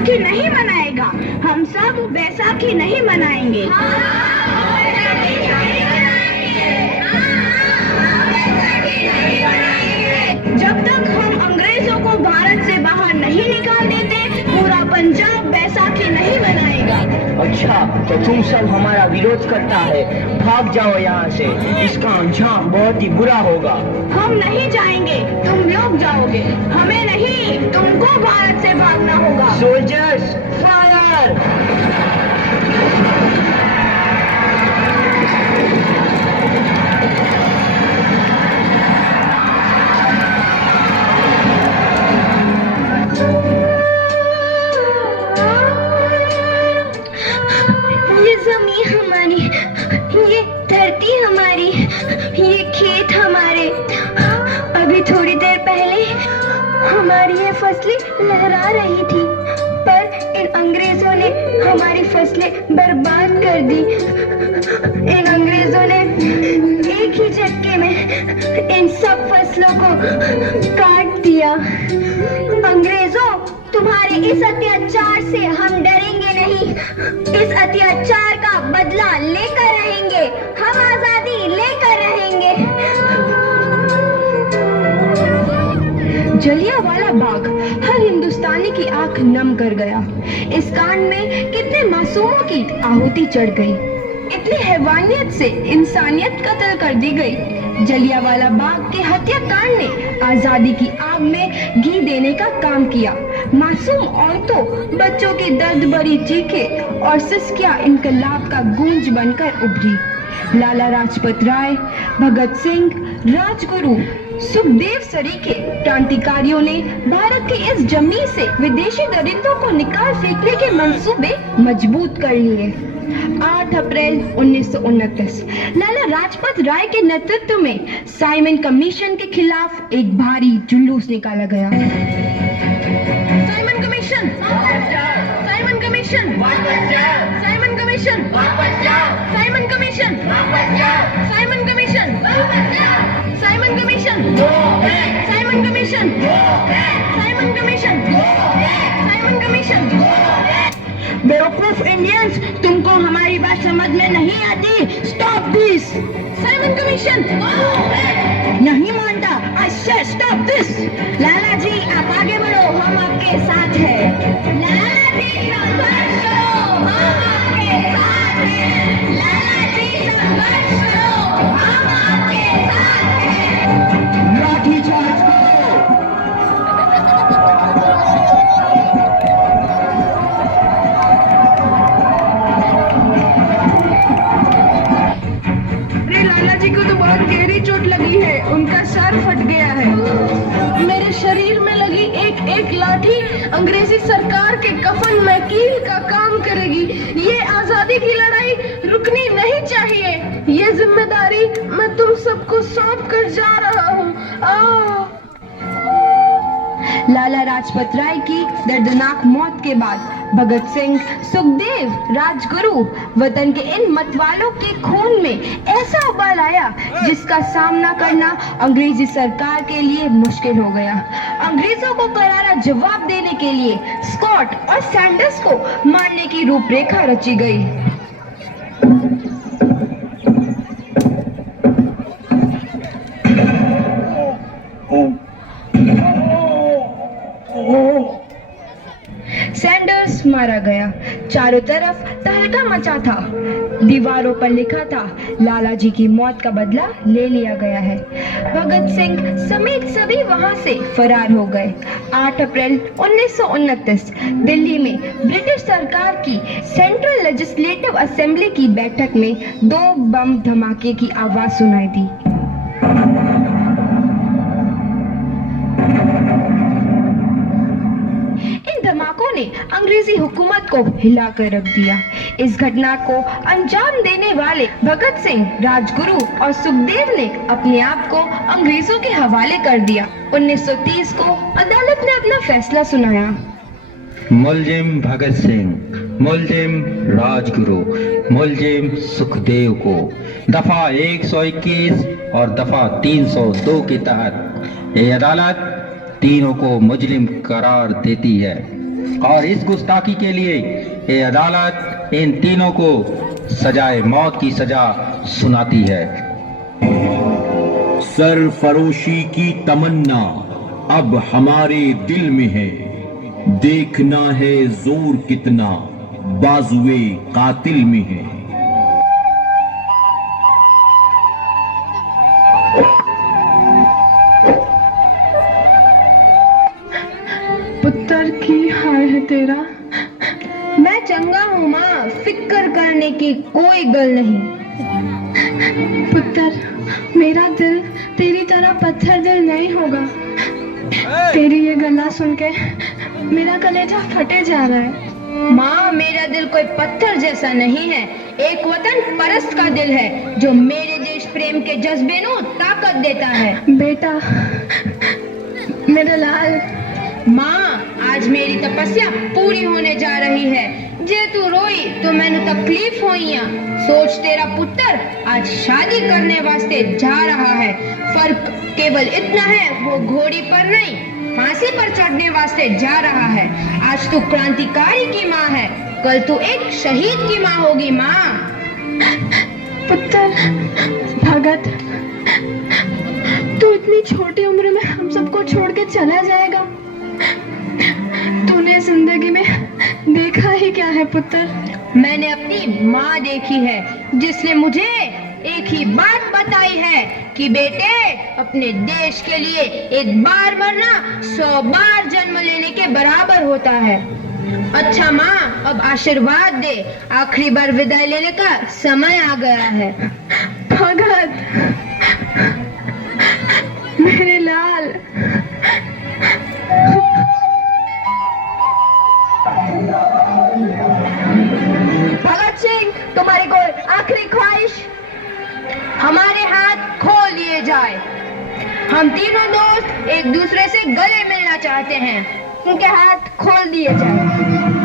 बैसाखी नहीं मनाएगा। हम सब बैसाखी नहीं मनाएंगे। जब तक हम अंग्रेजों को भारत से बाहर नहीं निकाल देते, पूरा पंजाब बैसाखी नहीं मनाएगा। अच्छा, तो तुम सब हमारा विरोध करता है, भाग जाओ यहाँ से, इसका अंजाम बहुत ही बुरा होगा। हम नहीं जाएंगे, तुम लोग जाओगे। हमें नहीं, तुमको भारत से भागना होगा। Soldiers fire! ये जमीन हमारी, ये धरती हमारी, ये खेत हमारे। अभी थोड़ी देर पहले हमारी ये फसलें लहरा रही थी, पर इन अंग्रेजों ने हमारी फसलें बर्बाद कर दी। इन अंग्रेजों ने एक ही झटके में इन सब फसलों को काट दिया। अंग्रेजों, तुम्हारे इस अत्याचार से हम डरेंगे नहीं। इस अत्याचार का बदला लेकर रहेंगे। हम आजादी लेकर रहेंगे। जलियांवाला बाग हर हिंदुस्तानी की आंख नम कर गया। इस कांड में कितने मासूमों की आहुति चढ़ गई, इतनी हैवानियत से इंसानियत कत्ल कर दी गई। जलियांवाला बाग के हत्याकांड ने आजादी की आग में घी देने का काम किया। मासूम औरतों, बच्चों की दर्द भरी चीखें और सिसकियां इनकलाब का गूंज बनकर उभरी। लाला लाजपत राय, भगत सिंह, राजगुरु, सुखदेव सरीखे क्रांतिकारियों ने भारत की इस जमीन से विदेशी दरिंदों को निकाल फेंकने के मंसूबे मजबूत कर लिए। 8 अप्रैल 1929 लाला लाजपत राय के नेतृत्व में साइमन कमीशन के खिलाफ एक भारी जुलूस निकाला गया। Simon commission, Simon commission, Simon commission, Simon commission, Simon commission, Simon commission, Simon commission, Simon commission, Simon commission. बेवकूफ इंडियंस, तुमको हमारी बात समझ में नहीं आती। Stop this. Simon commission. नहीं मानता। आई से स्टॉप दिस। लाला जी, आप आगे बढ़ो, हम आपके साथ हैं। लाला जी, संघर्ष करो, हम आपके साथ हैं। लाला जी, संघर्ष करो, हम आपके साथ हैं। लाठी चार्ज करो। गहरी चोट लगी है, उनका सर फट गया है। मेरे शरीर में लगी एक एक लाठी अंग्रेजी सरकार के कफन में कील का काम करेगी। ये आजादी की लड़ाई रुकनी नहीं चाहिए। ये जिम्मेदारी मैं तुम सबको सौंप कर जा रहा हूँ। लाला लाजपत राय की दर्दनाक मौत के बाद भगत सिंह, सुखदेव, राजगुरु वतन के इन मतवालों के खून में ऐसा उबाल आया जिसका सामना करना अंग्रेजी सरकार के लिए मुश्किल हो गया। अंग्रेजों को करारा जवाब देने के लिए स्कॉट और सैंडर्स को मारने की रूपरेखा रची गई। सैंडर्स मारा गया। चारों तरफ तहलका मचा था। दीवारों पर लिखा था, लाला जी की मौत का बदला ले लिया गया है। भगत सिंह समेत सभी वहां से फरार हो गए। 8 अप्रैल 1929 दिल्ली में ब्रिटिश सरकार की सेंट्रल लेजिस्लेटिव असेंबली की बैठक में 2 बम धमाके की आवाज सुनाई दी। धमाकों ने अंग्रेजी हुकूमत को हिलाकर रख दिया। इस घटना को अंजाम देने वाले भगत सिंह, राजगुरु और सुखदेव ने अपने आप को अंग्रेजों के हवाले कर दिया। 1930 को अदालत ने अपना फैसला सुनाया। मुलजिम भगत सिंह, मुलजिम राजगुरु, मुलजिम सुखदेव को दफा 121 और दफा 302 के तहत ये अदालत तीनों को मुजरिम करार देती है। और इस गुस्ताखी के लिए ये अदालत इन तीनों को सजाए मौत की सजा सुनाती है। सरफरोशी की तमन्ना अब हमारे दिल में है, देखना है जोर कितना बाजुए कातिल में है। पुत्र की हाल है तेरा। मैं चंगा हूँ माँ, फिक्र करने की कोई गल नहीं। पुत्र, मेरा दिल तेरी तरह पत्थर दिल नहीं होगा। तेरी ये गला सुन के मेरा कलेजा फटे जा रहा है। माँ, मेरा दिल कोई पत्थर जैसा नहीं है, एक वतन परस्त का दिल है जो मेरे देश प्रेम के जज्बे को ताकत देता है। बेटा, मेरे लाल। माँ, आज मेरी तपस्या पूरी होने जा रही है। जे तू रोई तो मैंने तकलीफ होई। सोच, तेरा पुत्र आज शादी करने वास्ते जा रहा है। फर्क केवल इतना है, वो घोड़ी पर नहीं फांसी पर चढ़ने वास्ते जा रहा है। आज तू क्रांतिकारी की माँ है, कल तू एक शहीद की माँ होगी। माँ। पुत्र, भगत, तू इतनी छोटी उम्र में हम सबको छोड़ के चला जाएगा। तूने जिंदगी में देखा ही क्या है पुत्र? मैंने अपनी माँ देखी है, जिसने मुझे एक ही बात बताई है कि बेटे, अपने देश के लिए एक बार मरना 100 बार जन्म लेने के बराबर होता है। अच्छा माँ, अब आशीर्वाद दे, आखिरी बार विदाई लेने का समय आ गया है। भगत, मेरे लाल। भगत सिंह, तुम्हारी कोई आखिरी ख्वाहिश? हमारे हाथ खोल दिए जाए। हम तीनों दोस्त एक दूसरे से गले मिलना चाहते हैं। उनके हाथ खोल दिए जाए।